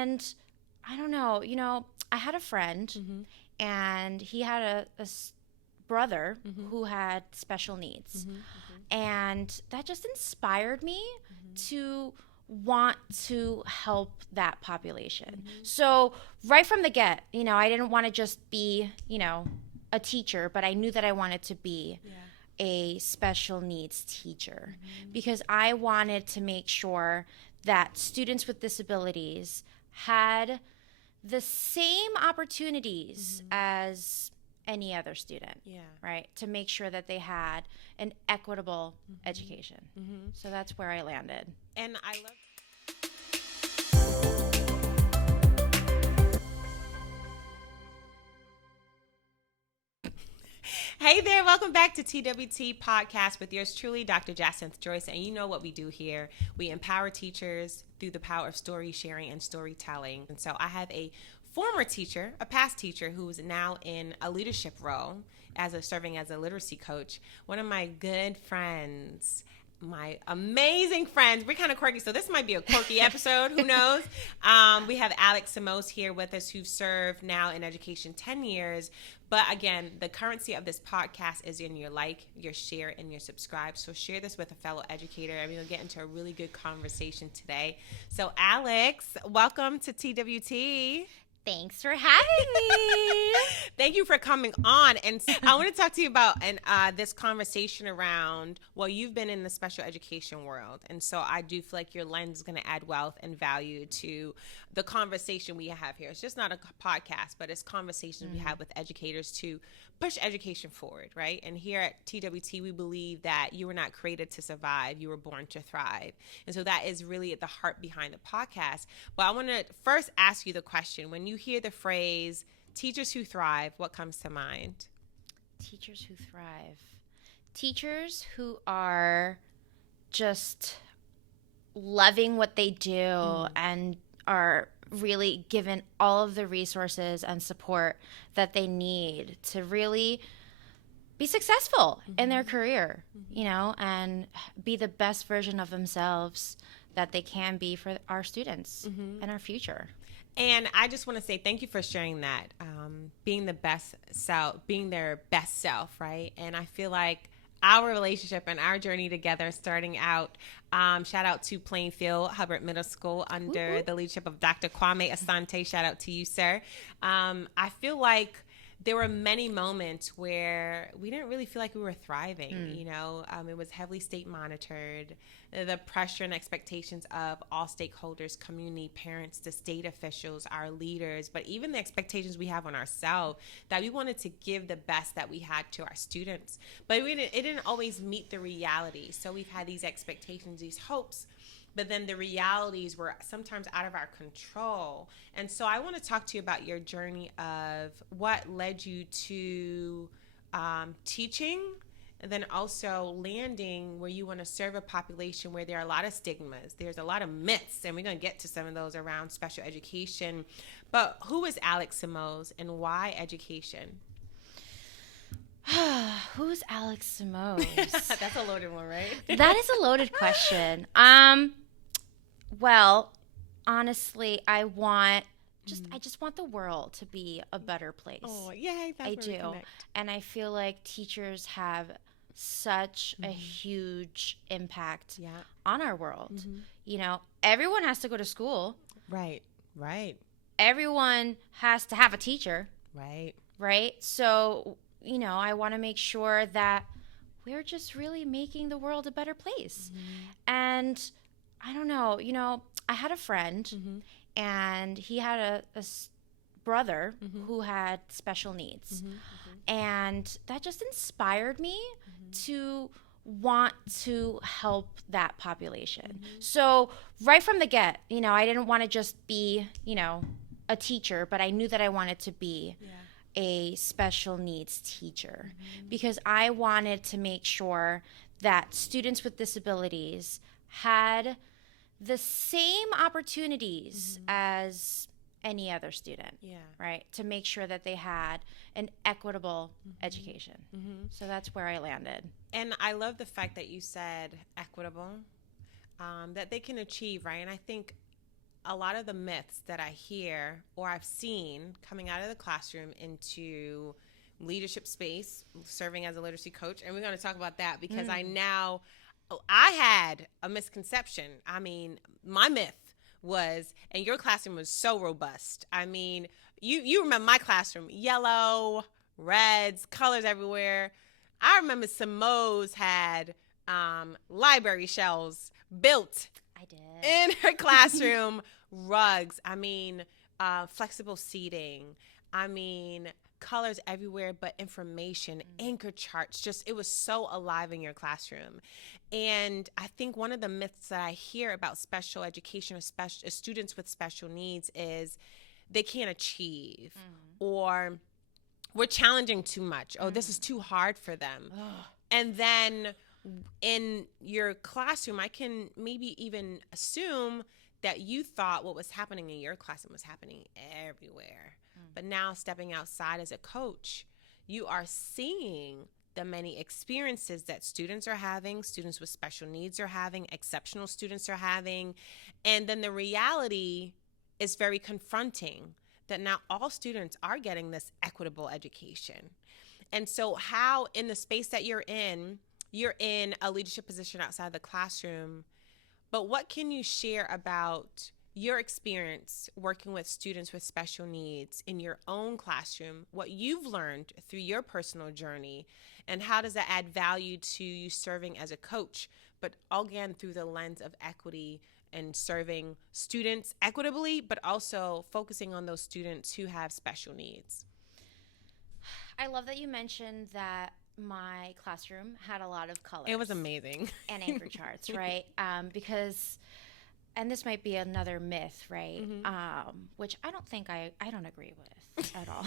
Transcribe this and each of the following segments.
And I don't know, I had a friend and he had a brother who had special needs. And that just inspired me to want to help that population. So right from the get, I didn't want to just be, a teacher, but I knew that I wanted to be a special needs teacher because I wanted to make sure that students with disabilities had the same opportunities as any other student, right? To make sure that they had an equitable education. So that's where I landed. And I love... Hey there, welcome back to TWT Podcast with yours truly, Dr. Jacinth Joyce. And you know what we do here. We empower teachers through the power of story sharing and storytelling. And so I have a former teacher, a past teacher, who is now in a leadership role serving as a literacy coach. One of my good friends, my amazing friends. We're kind of quirky, so this might be a quirky episode. Who knows? We have Alex Simoes here with us, who've served now in education 10 years. But again, the currency of this podcast is in your like, your share, and your subscribe. So share this with a fellow educator, and we'll get into a really good conversation today. So Alex, welcome to TWT. Thanks for having me. Thank you for coming on. And I want to talk to you about this conversation around, well, you've been in the special education world. And so I do feel like your lens is going to add wealth and value to the conversation we have here. It's just not a podcast, but it's conversations we have with educators to push education forward, right? And here at TWT, we believe that you were not created to survive. You were born to thrive. And so that is really at the heart behind the podcast. But I want to first ask you the question. When you hear the phrase teachers who thrive, what comes to mind? Teachers who thrive. Teachers who are just loving what they do and are really given all of the resources and support that they need to really be successful in their career, and be the best version of themselves that they can be for our students and our future. And I just want to say thank you for sharing that, being the best self, being their best self, right? And I feel like our relationship and our journey together starting out, shout out to Plainfield Hubbard Middle School under the leadership of Dr. Kwame Asante. Shout out to you, sir. I feel like there were many moments where we didn't really feel like we were thriving. It was heavily state monitored. The pressure and expectations of all stakeholders, community, parents, the state officials, our leaders, but even the expectations we have on ourselves, that we wanted to give the best that we had to our students. But it didn't always meet the reality. So we've had these expectations, these hopes, but then the realities were sometimes out of our control. And so I want to talk to you about your journey of what led you to teaching, and then also landing where you want to serve a population where there are a lot of stigmas. There's a lot of myths, and we're going to get to some of those around special education. But who is Alex Simoes, and why education? Who's Alex Simoes? That's a loaded one, right? That is a loaded question. Well, honestly, I just want the world to be a better place. Oh, yay. I do. And I feel like teachers have such a huge impact on our world. Everyone has to go to school. Right. Everyone has to have a teacher. Right. So, I want to make sure that we're just really making the world a better place. And I don't know, I had a friend and he had a brother who had special needs. And that just inspired me to want to help that population. So right from the get, I didn't want to just be, a teacher, but I knew that I wanted to be a special needs teacher because I wanted to make sure that students with disabilities had the same opportunities as any other student, right? To make sure that they had an equitable education. So that's where I landed. And I love the fact that you said equitable, that they can achieve, right? And I think a lot of the myths that I hear or I've seen coming out of the classroom into leadership space, serving as a literacy coach. And we're going to talk about that because I had a misconception. I mean, my myth was, and your classroom was so robust. I mean, you remember my classroom, yellow, reds, colors everywhere. I remember Simoes had library shelves built in her classroom, rugs. I mean, flexible seating. I mean, colors everywhere, but information, anchor charts. Just, it was so alive in your classroom. And I think one of the myths that I hear about special education or students with special needs is they can't achieve, or we're challenging too much. Oh, this is too hard for them. And then in your classroom, I can maybe even assume that you thought what was happening in your classroom was happening everywhere. But now, stepping outside as a coach, you are seeing the many experiences that students are having, students with special needs are having, exceptional students are having. And then the reality is very confronting that not all students are getting this equitable education. And so how, in the space that you're in a leadership position outside the classroom, but what can you share about your experience working with students with special needs in your own classroom, what you've learned through your personal journey, and how does that add value to you serving as a coach, but again through the lens of equity and serving students equitably, but also focusing on those students who have special needs? I love that you mentioned that my classroom had a lot of colors. It was amazing. And anchor charts, right? Because, and this might be another myth, right? Which I don't agree with at all.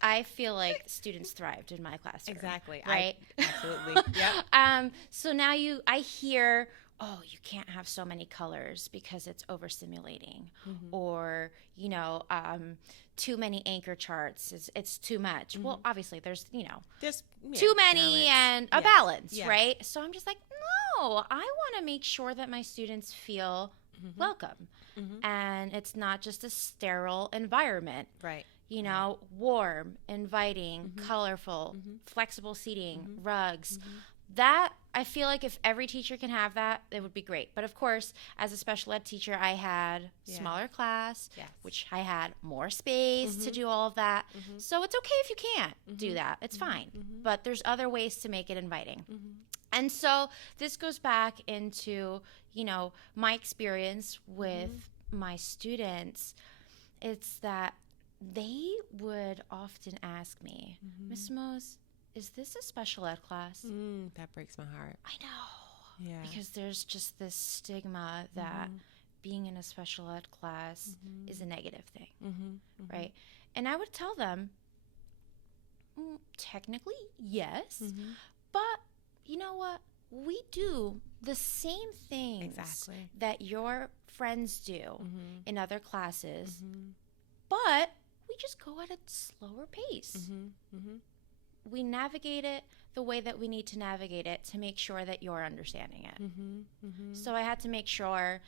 I feel like students thrived in my classroom. Exactly. Right? Absolutely. Yep. So now I hear, oh, you can't have so many colors because it's overstimulating, or too many anchor charts. It's too much. Well, obviously there's too many and a balance, right? So I'm just like, no, I want to make sure that my students feel welcome, and it's not just a sterile environment, right? Warm, inviting, colorful, flexible seating, rugs. That, I feel like if every teacher can have that, it would be great. But of course, as a special ed teacher, I had smaller class, which I had more space to do all of that. So it's okay if you can't do that. It's fine. But there's other ways to make it inviting. And so this goes back into, my experience with my students. It's that they would often ask me, Miss Simoes, is this a special ed class? That breaks my heart. I know. Yeah. Because there's just this stigma that being in a special ed class is a negative thing, right? And I would tell them, technically, yes. But you know what? We do the same things that your friends do in other classes, but we just go at a slower pace. We navigate it the way that we need to navigate it to make sure that you're understanding it. So I had to make sure,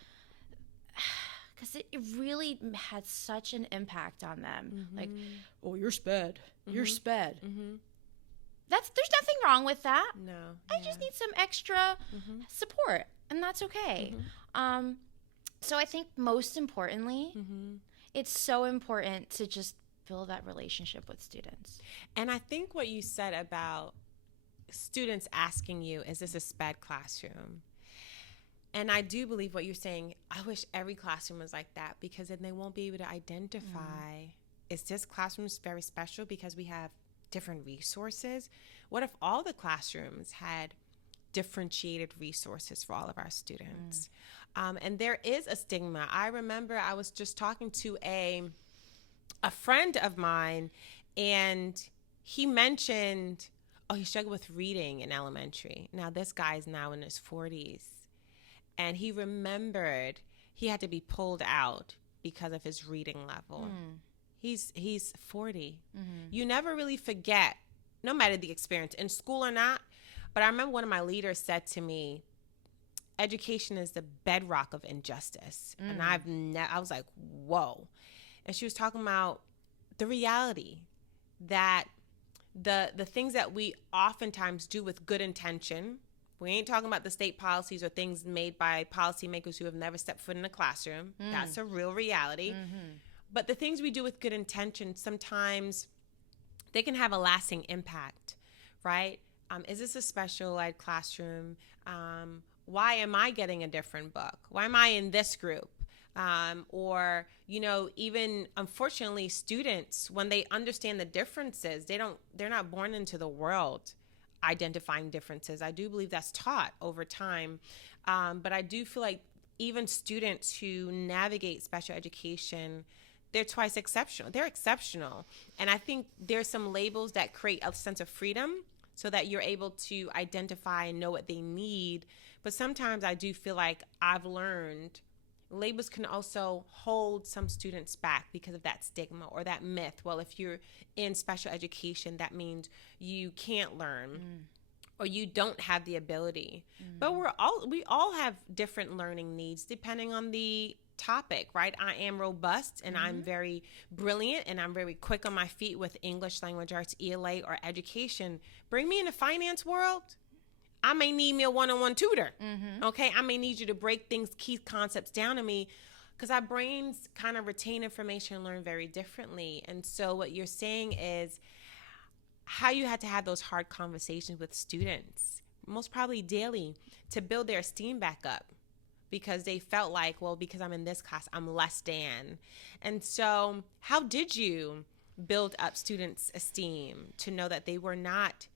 because it really had such an impact on them. Like, oh, you're SpEd. You're SpEd. There's nothing wrong with that. No. I just need some extra support, and that's okay. So I think most importantly, it's so important to just build that relationship with students. And I think what you said about students asking you, is this a SpEd classroom? And I do believe what you're saying. I wish every classroom was like that, because then they won't be able to identify, is this classroom very special because we have different resources? What if all the classrooms had differentiated resources for all of our students? And there is a stigma. I remember I was just talking to a friend of mine, and he mentioned, he struggled with reading in elementary. Now, this guy's now in his 40s, and he remembered he had to be pulled out because of his reading level. He's 40. You never really forget, no matter the experience, in school or not. But I remember one of my leaders said to me, education is the bedrock of injustice. And I was like, whoa. And she was talking about the reality that the things that we oftentimes do with good intention, we ain't talking about the state policies or things made by policymakers who have never stepped foot in a classroom. That's a real reality. But the things we do with good intention, sometimes they can have a lasting impact, right? Is this a special ed classroom? Why am I getting a different book? Why am I in this group? Or, even unfortunately students, when they understand the differences, they're not born into the world identifying differences. I do believe that's taught over time. But I do feel like even students who navigate special education, they're twice exceptional. They're exceptional. And I think there's some labels that create a sense of freedom so that you're able to identify and know what they need. But sometimes I do feel like I've learned labels can also hold some students back because of that stigma or that myth. Well, if you're in special education, that means you can't learn or you don't have the ability. But we all have different learning needs depending on the topic, right? I am robust and I'm very brilliant and I'm very quick on my feet with English language arts, ELA, or education. Bring me in the finance world, I may need me a one-on-one tutor. Okay, I may need you to break things, key concepts down to me, because our brains kind of retain information and learn very differently. And so what you're saying is how you had to have those hard conversations with students, most probably daily, to build their esteem back up, because they felt like, well, because I'm in this class, I'm less than. And so how did you build up students' esteem to know that they were not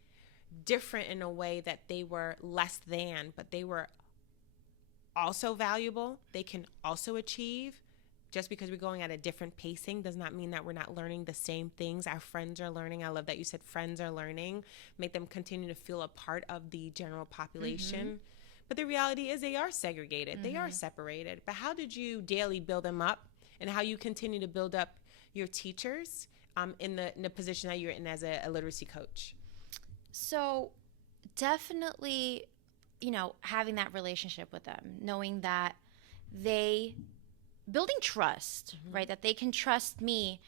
different in a way that they were less than, but they were also valuable? They can also achieve. Just because we're going at a different pacing does not mean that we're not learning the same things. Our friends are learning. I love that you said friends are learning. Make them continue to feel a part of the general population. But the reality is they are segregated. They are separated. But how did you daily build them up, and how you continue to build up your teachers in the position that you're in as a literacy coach? So definitely, having that relationship with them, knowing that building trust, right? That they can trust me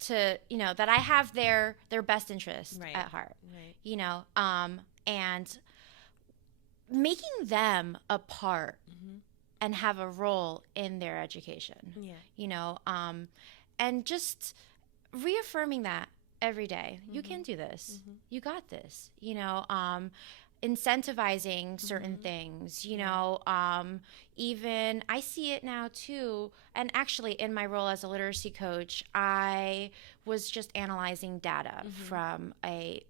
to, that I have their best interest at heart, and making them a part and have a role in their education, and just reaffirming that every day. You can do this. You got this. Incentivizing certain things, even I see it now too. And actually in my role as a literacy coach, I was just analyzing data from a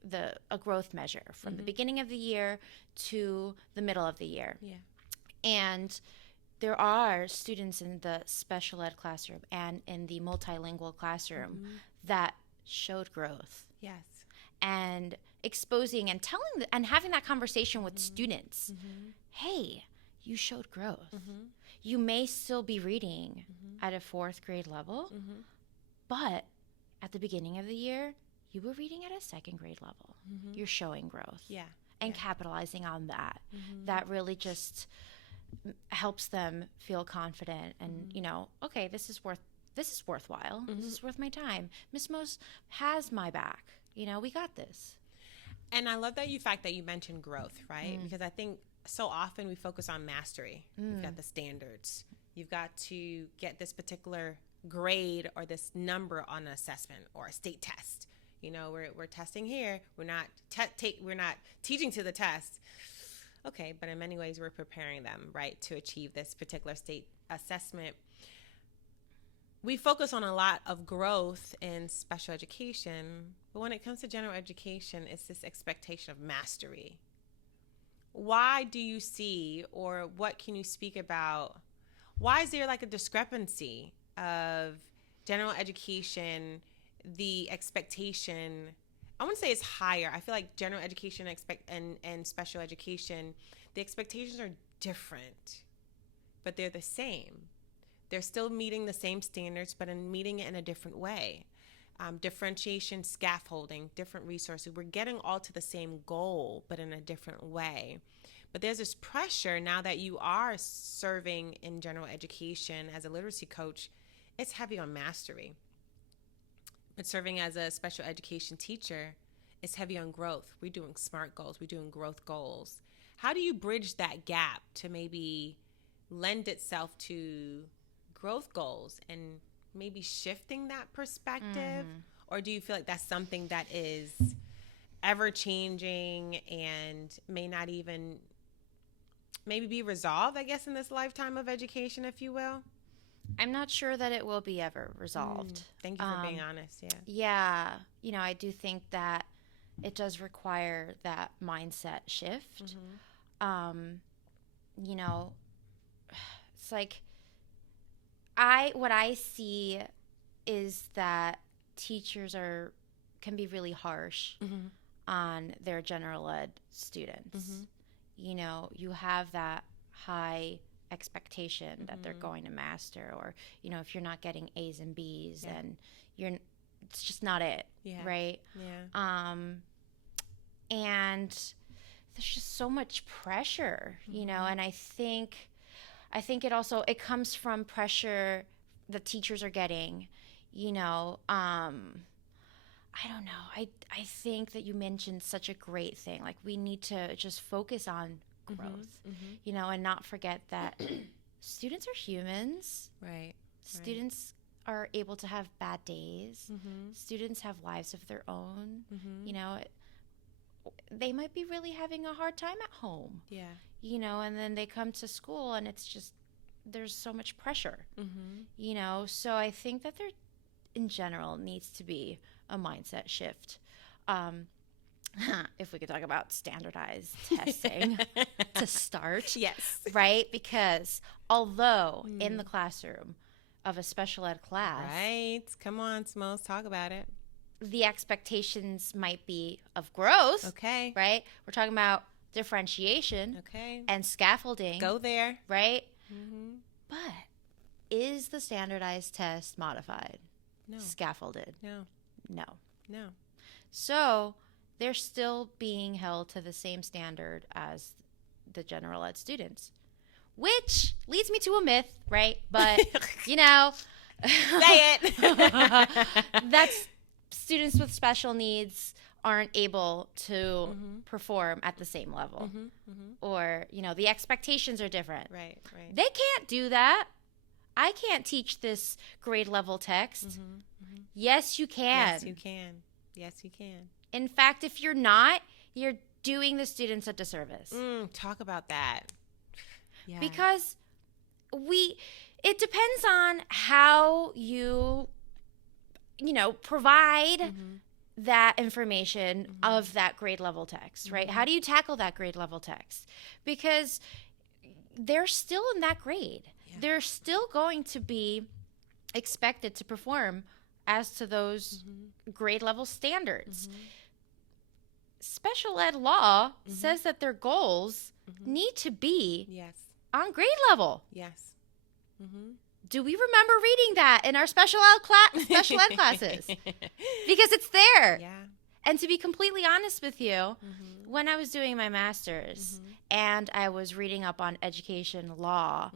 growth measure from the beginning of the year to the middle of the year. And there are students in the special ed classroom and in the multilingual classroom that showed growth. And exposing and telling and having that conversation with students. Hey, you showed growth. You may still be reading at a 4th grade level, but at the beginning of the year, you were reading at a 2nd grade level. You're showing growth. And capitalizing on that. That really just helps them feel confident and, okay, this is worthwhile. This is worth my time. Miss Simoes has my back. We got this. And I love that fact that you mentioned growth, right? Because I think so often we focus on mastery. You've got the standards. You've got to get this particular grade or this number on an assessment or a state test. We're testing here. We're not teaching to the test. Okay, but in many ways we're preparing them, right, to achieve this particular state assessment. We focus on a lot of growth in special education, but when it comes to general education, it's this expectation of mastery. Why do you see, or what can you speak about, why is there like a discrepancy of general education, the expectation, I wouldn't say it's higher. I feel like general education and special education, the expectations are different, but they're the same. They're still meeting the same standards, but meeting it in a different way. Differentiation, scaffolding, different resources. We're getting all to the same goal, but in a different way. But there's this pressure now that you are serving in general education as a literacy coach. It's heavy on mastery. But serving as a special education teacher, it's heavy on growth. We're doing SMART goals. We're doing growth goals. How do you bridge that gap to maybe lend itself to growth goals and maybe shifting that perspective? Or do you feel like that's something that is ever changing and may not even maybe be resolved, I guess, in this lifetime of education, if you will? I'm not sure that it will be ever resolved. Thank you for being honest. Yeah. I do think that it does require that mindset shift. It's like what I see is that teachers can be really harsh on their general ed students. You have that high expectation that they're going to master, or if you're not getting A's and B's, and it's just not it, right? And there's just so much pressure, and I think it comes from pressure that teachers are getting. I don't know. I think that you mentioned such a great thing. Like, we need to just focus on growth, and not forget that students are humans. Right. Students are able to have bad days. Students have lives of their own. They might be really having a hard time at home. And then they come to school and it's just, there's so much pressure. So I think that there, in general, needs to be a mindset shift. If we could talk about standardized testing to start. Yes. Right? Because although in the classroom of a special ed class. Right. Come on, Simoes, talk about it. The expectations might be of growth. Okay. Right? We're talking about differentiation. Okay. And scaffolding. Go there. Right? But is the standardized test modified? No. Scaffolded? No. So they're still being held to the same standard as the general ed students, which leads me to a myth, right? But, say it. That's students with special needs aren't able to perform at the same level. Or, the expectations are different. Right. They can't do that. I can't teach this grade level text. Yes, you can. Yes, you can. In fact, if you're not, you're doing the students a disservice. Talk about that. Yeah. Because it depends on how you provide that information of that grade level text, right? How do you tackle that grade level text? Because they're still in that grade. They're still going to be expected to perform as to those grade level standards. Special ed law says that their goals need to be on grade level. Yes. Do we remember reading that in our special ed classes? Because it's there. Yeah. And to be completely honest with you, when I was doing my master's and I was reading up on education law,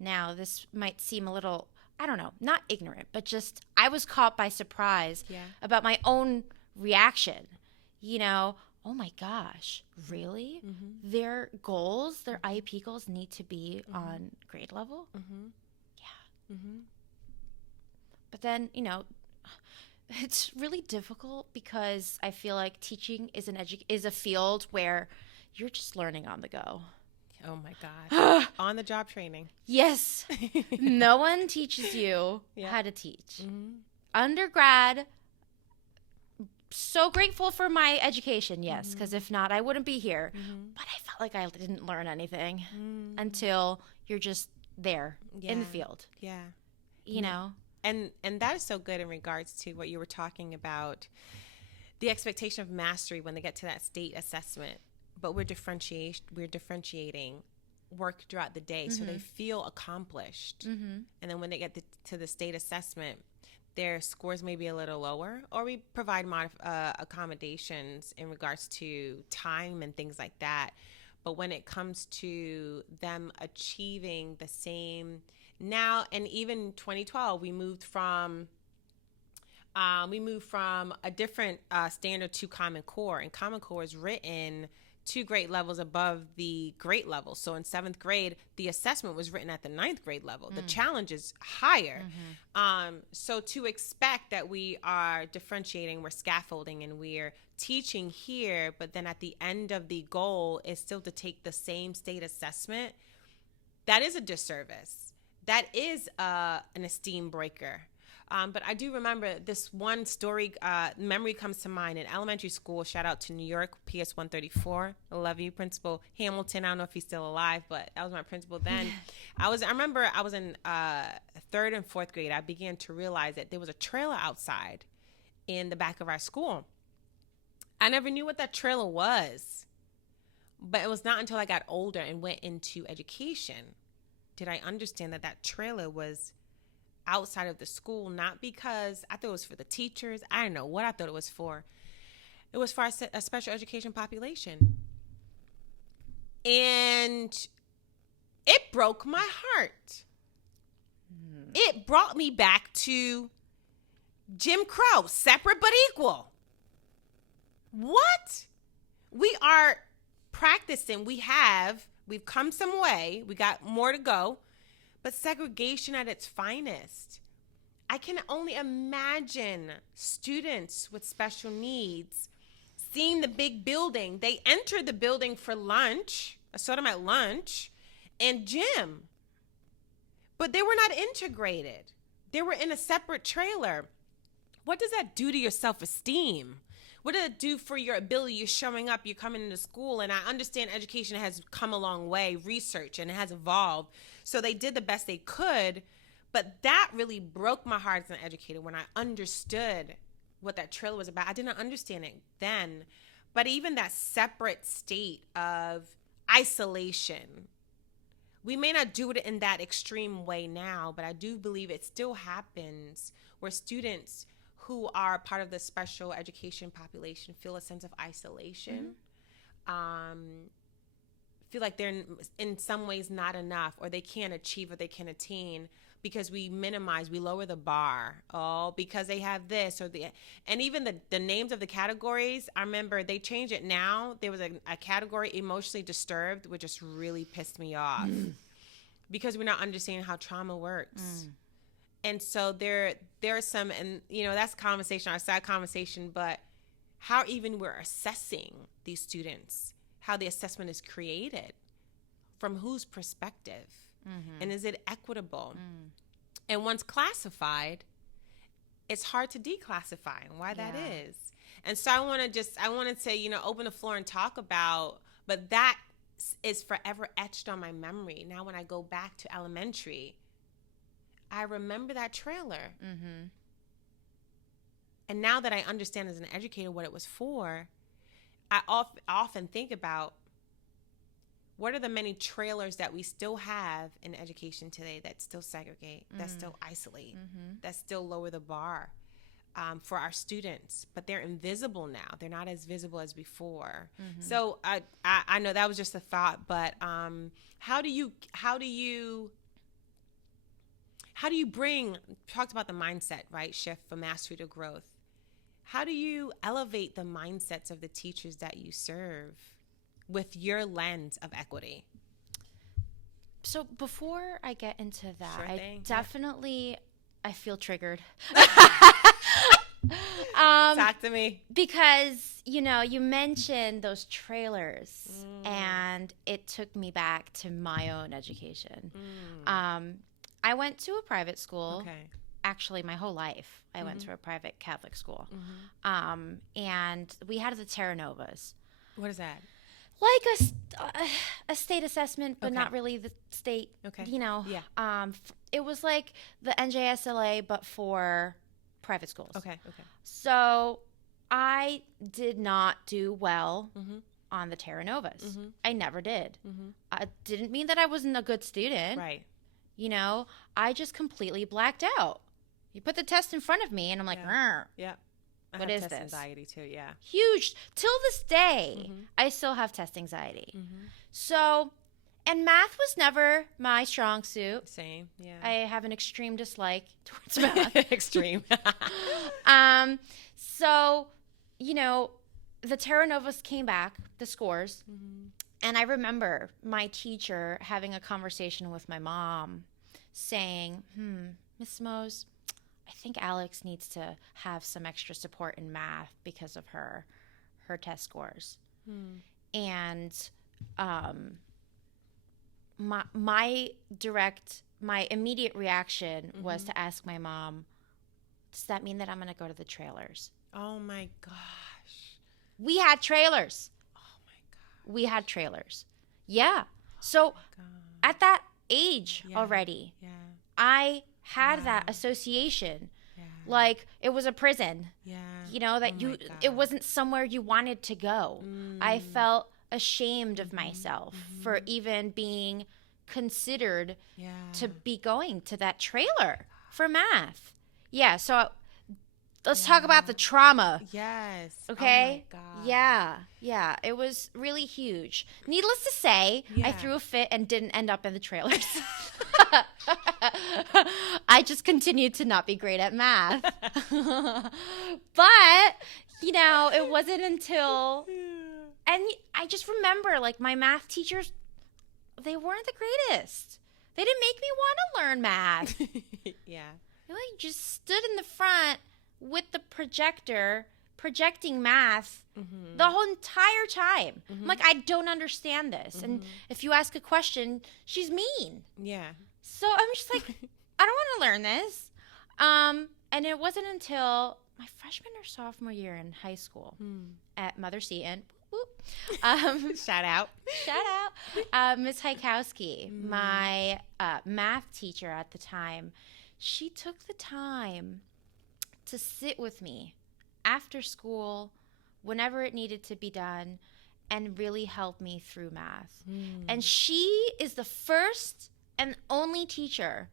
now this might seem a little, I don't know, not ignorant, but just I was caught by surprise about my own reaction. Oh my gosh, really? Their goals, their IEP goals need to be on grade level? Yeah. But then, it's really difficult because I feel like teaching is a field where you're just learning on the go. Oh my God. On the job training. Yes. No one teaches you how to teach. Undergrad, so grateful for my education, yes, because if not, I wouldn't be here. But I felt like I didn't learn anything until you're just there in the field. Yeah. And that is so good in regards to what you were talking about, the expectation of mastery when they get to that state assessment. But we're differentiating work throughout the day so they feel accomplished. And then when they get to the state assessment, their scores may be a little lower, or we provide accommodations in regards to time and things like that. But when it comes to them achieving the same now, and even 2012, we moved from a different standard to Common Core, and Common Core is written 2 grade levels above the grade level. So in 7th grade, the assessment was written at the 9th grade level. The challenge is higher. So to expect that we are differentiating, we're scaffolding, and we're teaching here, but then at the end of the goal is still to take the same state assessment, that is a disservice. That is an esteem breaker. But I do remember this one story, memory comes to mind in elementary school. Shout out to New York, PS 134. I love you, Principal Hamilton. I don't know if he's still alive, but that was my principal then. I remember I was in 3rd and 4th grade. I began to realize that there was a trailer outside in the back of our school. I never knew what that trailer was, but it was not until I got older and went into education did I understand that that trailer was outside of the school, not because I thought it was for the teachers. I didn't know what I thought it was for. It was for a special education population. And it broke my heart. It brought me back to Jim Crow, separate but equal. What? We are practicing. We've come some way. We got more to go. But segregation at its finest. I can only imagine students with special needs seeing the big building. They entered the building for lunch. I saw them at lunch and gym. But they were not integrated. They were in a separate trailer. What does that do to your self-esteem? What does it do for your ability? You're showing up, you're coming into school, and I understand education has come a long way, research, and it has evolved. So they did the best they could, but that really broke my heart as an educator when I understood what that trailer was about. I didn't understand it then, but even that separate state of isolation, we may not do it in that extreme way now, but I do believe it still happens where students who are part of the special education population feel a sense of isolation, feel like they're in some ways not enough, or they can't achieve what they can attain because we lower the bar. Oh, because they have this and even the names of the categories, I remember they changed it now. There was a category, emotionally disturbed, which just really pissed me off because we're not understanding how trauma works. And so there are some, and that's our sad conversation, but how even we're assessing these students, how the assessment is created, from whose perspective, and is it equitable? And once classified, it's hard to declassify, and why that is. And so I want to open the floor and talk about, but that is forever etched on my memory. Now when I go back to elementary, I remember that trailer. And now that I understand as an educator what it was for, I often think about what are the many trailers that we still have in education today that still segregate, that still isolate, that still lower the bar for our students, but they're invisible now. They're not as visible as before. So I know that was just a thought, but how do you talked about the mindset, right? Shift from mastery to growth. How do you elevate the mindsets of the teachers that you serve with your lens of equity? So before I get into that, Sure thing. I feel triggered. Talk to me. Because, you mentioned those trailers and it took me back to my own education. I went to a private school. Okay. Actually, my whole life, I went to a private Catholic school. And we had the Terra Novas. What is that? Like a state assessment, but not really the state, it was like the NJSLA, but for private schools. Okay. So I did not do well on the Terra Novas. I never did. It didn't mean that I wasn't a good student. Right. I just completely blacked out. You put the test in front of me, and I'm like, yeah. What is test this? Anxiety too, yeah. Huge. Till this day, I still have test anxiety. So, and math was never my strong suit. Same, yeah. I have an extreme dislike towards math. Extreme. So, the Terra Novas came back, the scores, and I remember my teacher having a conversation with my mom saying, Miss Simoes, I think Alex needs to have some extra support in math because of her test scores. And my immediate reaction was to ask my mom, does that mean that I'm going to go to the trailers? Oh my gosh. We had trailers. Oh my God. We had trailers. Yeah. So at that age already, I had that association. Yeah. Like it was a prison. Yeah. That it wasn't somewhere you wanted to go. I felt ashamed of myself for even being considered to be going to that trailer for math. Yeah, so let's talk about the trauma. Yes. Okay? Oh my God. Yeah. It was really huge. Needless to say, I threw a fit and didn't end up in the trailers. I just continued to not be great at math. But, it wasn't until... And I just remember, like, my math teachers, they weren't the greatest. They didn't make me want to learn math. Yeah. They just stood in the front with the projector, projecting math the whole entire time. I'm like, I don't understand this. And if you ask a question, she's mean. Yeah. So I'm just like, I don't want to learn this. And it wasn't until my freshman or sophomore year in high school at Mother Seton. Shout out. Miss Hykowski, my math teacher at the time, she took the time to sit with me after school, whenever it needed to be done, and really help me through math. And she is the first and only teacher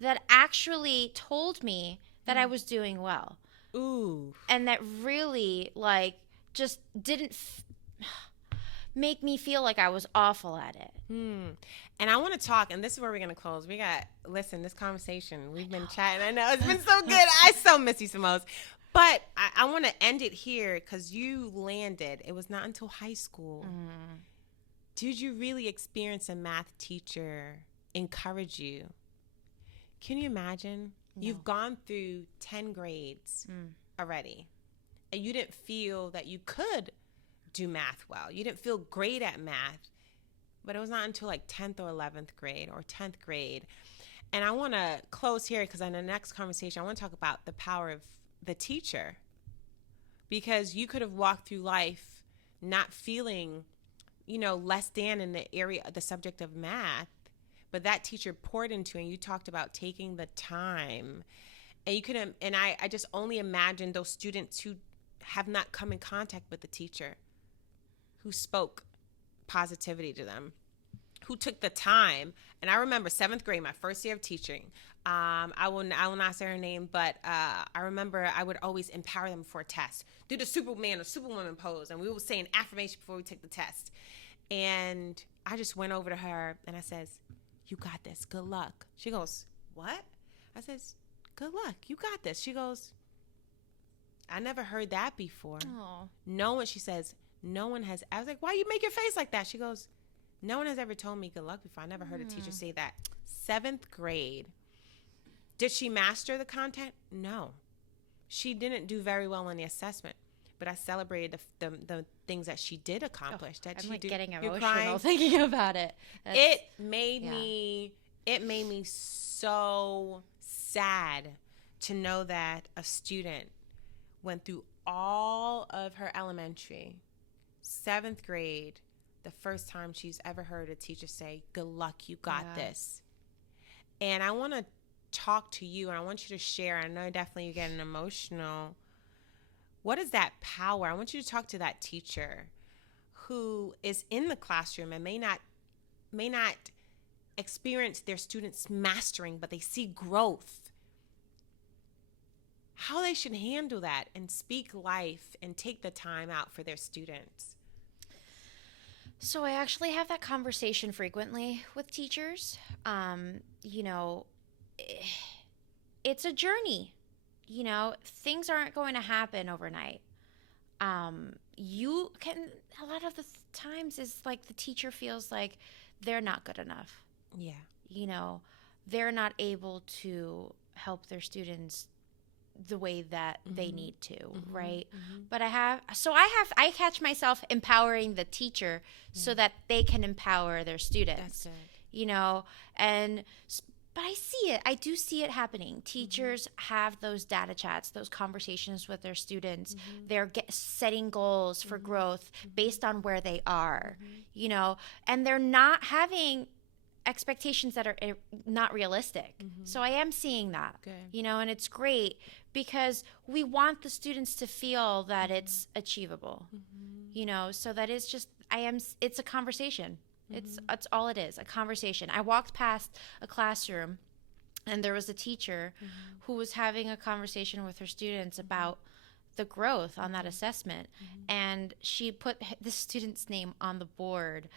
that actually told me that I was doing well. Ooh. And that really, just didn't make me feel like I was awful at it. And I want to talk, and this is where we're going to close. This conversation, we've been chatting. I know, it's been so good. I so miss you, Simoes. But I want to end it here because you landed. It was not until high school. Did you really experience a math teacher encourage you? Can you imagine? No. You've gone through 10 grades already, and you didn't feel that you could do math well. You didn't feel great at math, but it was not until 10th or 11th grade or 10th grade. And I want to close here because in the next conversation, I want to talk about the power of the teacher, because you could have walked through life not feeling, less than in the subject of math, but that teacher poured into you, and you talked about taking the time, and you could, and I just only imagine those students who have not come in contact with the teacher, who spoke positivity to them, who took the time. And I remember 7th grade, my first year of teaching. I will not say her name, but I remember I would always empower them for a test. Do the Superman or Superwoman pose, and we would say an affirmation before we take the test. And I just went over to her and I says, "You got this. Good luck." She goes, "What?" I says, "Good luck. You got this." She goes, "I never heard that before." Aww. No one, she says, no one has. I was like, "Why you make your face like that?" She goes, "No one has ever told me good luck before. I never heard a teacher say that." 7th grade. Did she master the content? No. She didn't do very well on the assessment, but I celebrated the things that she did accomplish. I'm getting emotional thinking about it. It made me so sad to know that a student went through all of her elementary, 7th grade, the first time she's ever heard a teacher say, "Good luck, you got this." And I want to talk to you, and I want you to share. I know definitely you're getting emotional. What is that power? I want you to talk to that teacher who is in the classroom and may not experience their students mastering, but they see growth. how they should handle that and speak life and take the time out for their students. So I actually have that conversation frequently with teachers. You know, it's a journey. You know, things aren't going to happen overnight. You can, a lot of the times is like the teacher feels like they're not good enough. Yeah. You know, they're not able to help their students the way that they need to, right? But I catch myself empowering the teacher so that they can empower their students. That's good. You know, but I do see it happening. Teachers have those data chats, those conversations with their students. They're setting goals for growth based on where they are, you know, and they're not having expectations that are not realistic. So I am seeing that, you know, and it's great because we want the students to feel that it's achievable, you know, so that it's just, it's a conversation. It's all it is, a conversation. I walked past a classroom and there was a teacher who was having a conversation with her students about the growth on that assessment. And she put the student's name on the board.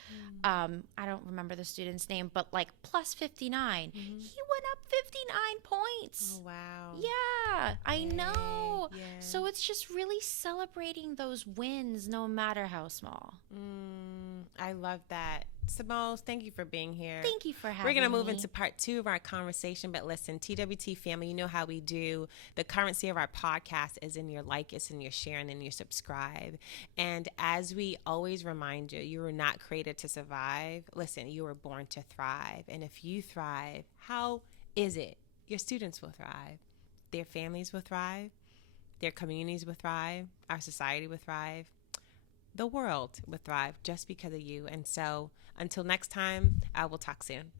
I don't remember the student's name, but like plus 59. He went up 59 points. Oh, wow. Yeah, I know. Yeah. So it's just really celebrating those wins, no matter how small. I love that. Simoes, thank you for being here. Thank you for having me. We're going to move me. into part 2 of our conversation, but listen, TWT family, you know how we do. The currency of our podcast is in your like, it's in your share, and in your subscribe. And as we always remind you, you were not created to survive. Listen, you were born to thrive. And if you thrive, how is it? Your students will thrive. Their families will thrive. Their communities will thrive. Our society will thrive. The world will thrive just because of you. And so until next time, I will talk soon.